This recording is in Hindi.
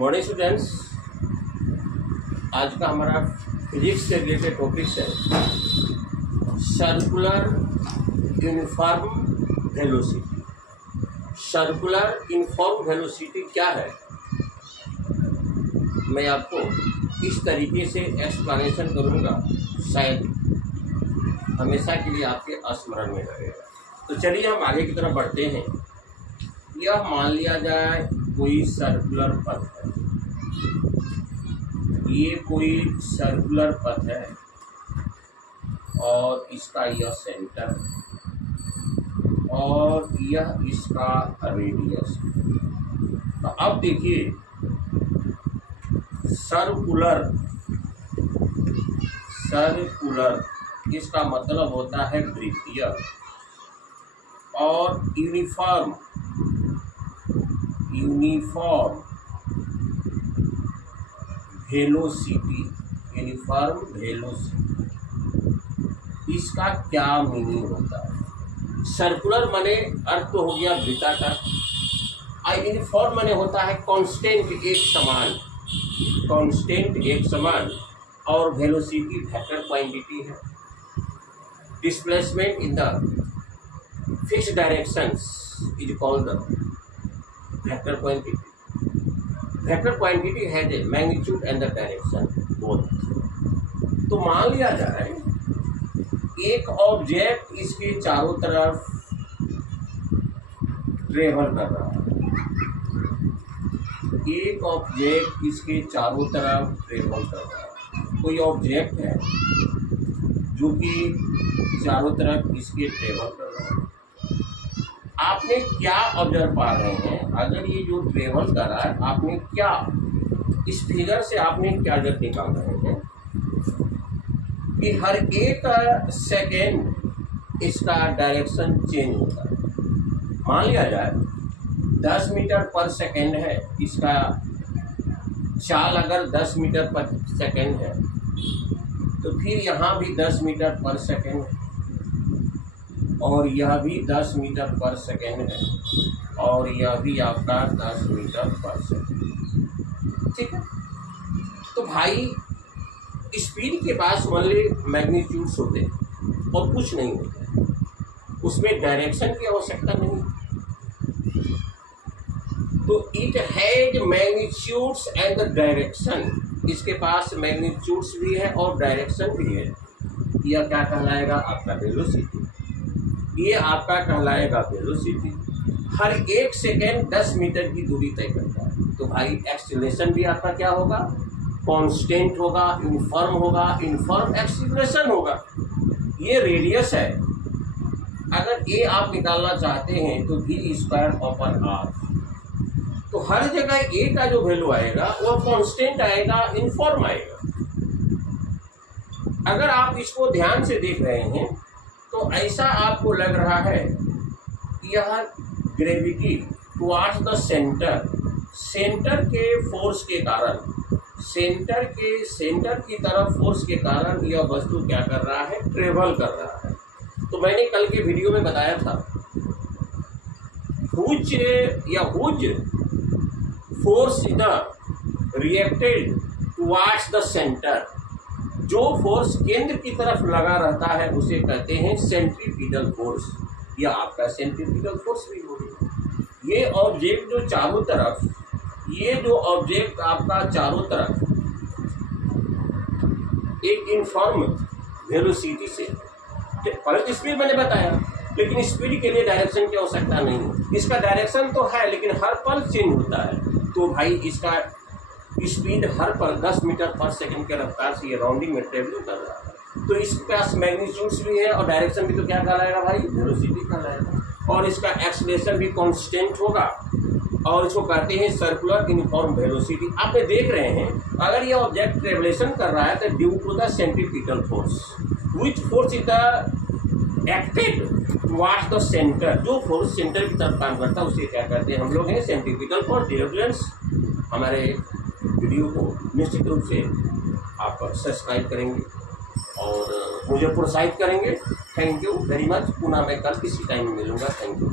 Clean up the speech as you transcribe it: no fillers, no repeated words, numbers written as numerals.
मॉर्निंग स्टूडेंट्स, आज का हमारा फिजिक्स से रिलेटेड टॉपिक्स है circular uniform velocity. Circular uniform velocity क्या है, मैं आपको इस तरीके से एक्सप्लेनेशन करूंगा, शायद हमेशा के लिए आपके स्मरण में रहेगा। तो चलिए हम आगे की तरफ बढ़ते हैं। यह मान लिया जाए कोई सर्कुलर पथ है, ये कोई सर्कुलर पथ है और इसका यह सेंटर और यह इसका रेडियस। तो अब देखिए, सर्कुलर इसका मतलब होता है वृत्तीय, और यूनिफॉर्म वेलोसिटी, इसका क्या मीनिंग होता है। सर्कुलर माने अर्थ तो हो गया वृत्ताकार, और यूनिफॉर्म माने होता है कांस्टेंट, एक समान, और वेलोसिटी वेक्टर क्वांटिटी है। Displacement in the fixed directions is called the vector quantity. Vector quantity has a magnitude and the direction both. तो मान लिया जाए एक ऑब्जेक्ट इसके चारों तरफ ट्रेवल कर रहा है, एक ऑब्जेक्ट इसके चारों तरफ ट्रेवल कर रहा है। कोई ऑब्जेक्ट है जो कि चारों तरफ इसके ट्रेवल कर रहा है। आपने क्या ऑब्जर्व पा रहे हैं, अगर ये जो ट्रेवल कर रहा है, आपने क्या इस फिगर से आपने क्या जब निकाल रहे हैं कि हर एक सेकेंड इसका डायरेक्शन चेंज होता है। मान लिया जाए 10 मीटर पर सेकेंड है, इसका चाल अगर 10 मीटर पर सेकेंड है, तो फिर यहाँ भी 10 मीटर पर सेकेंड है, और यह भी 10 मीटर पर सेकेंड है, और यह भी आपका 10 मीटर पर सेकेंड। ठीक है, तो भाई स्पीड के पास ओनली मैग्नीट्यूड्स होते हैं और कुछ नहीं होता है, उसमें डायरेक्शन की आवश्यकता नहीं। तो it has magnitudes and the direction, इसके पास मैग्नीट्यूड्स भी है और डायरेक्शन भी है। यह क्या कहलाएगा, आपका वेलोसिटी। ये आपका कहलाएगा वेलोसिटी। हर एक सेकेंड 10 मीटर की दूरी तय करता है। तो भाई एक्सीलरेशन भी आपका क्या होगा, कांस्टेंट होगा, यूनिफॉर्म होगा, यूनिफॉर्म एक्सीलरेशन होगा। ये रेडियस है, अगर ये आप निकालना चाहते हैं तो v स्क्वायर अपॉन r। तो हर जगह a का जो वैल्यू आएगा वो कांस्टेंट आएगा, यूनिफॉर्म आएगा। अगर आप इसको ध्यान से देख रहे हैं तो ऐसा आपको लग रहा है कि यह ग्रेविटी टुवार्ड्स द सेंटर के फोर्स के कारण, सेंटर की तरफ फोर्स के कारण यह वस्तु क्या कर रहा है, ट्रेवल कर रहा है। तो मैंने कल के वीडियो में बताया था whose force is directed towards the centre. जो फोर्स केंद्र की तरफ लगा रहता है उसे कहते हैं सेंट्रीपिटल फोर्स, या आपका सेंट्रीपिटल फोर्स भी होगी। ये ऑब्जेक्ट जो चारों तरफ, ये जो ऑब्जेक्ट आपका चारों तरफ एक यूनिफॉर्म वेलोसिटी से, पहले स्पीड मैंने बताया, लेकिन स्पीड के लिए डायरेक्शन की आवश्यकता नहीं है। इसका डायरेक्शन तो है लेकिन हर पल चेंज होता है। तो भाई इसका स्पीड हर पर 10 मीटर पर सेकंड के रफ्तार से ये राउंडिंग में ट्रेवलिंग कर रहा है। तो इसके पास मैग्नीट्यूड्स भी है और डायरेक्शन भी, तो क्या कहलाएगा भाई, वेलोसिटी कहलाएगा। और इसका एक्सीलरेशन भी कांस्टेंट होगा, और इसको कहते हैं सर्कुलर यूनिफॉर्म वेलोसिटी। आप देख रहे हैं अगर ये ऑब्जेक्ट ट्रेवलेशन कर रहा है तो due to the centripetal force, which force is directed towards the centre. जो फोर्स सेंटर की तरफ काम करता है उसे क्या कहते हैं हम लोग हैं, सेंट्रीपिटल फोर्स। डियर स्टूडेंट्स, हमारे वीडियो को निश्चित रूप से आप सब्सक्राइब करेंगे और मुझे प्रोत्साहित करेंगे। Thank you very much. पुनः मैं कल किसी टाइम में मिलूंगा। Thank you.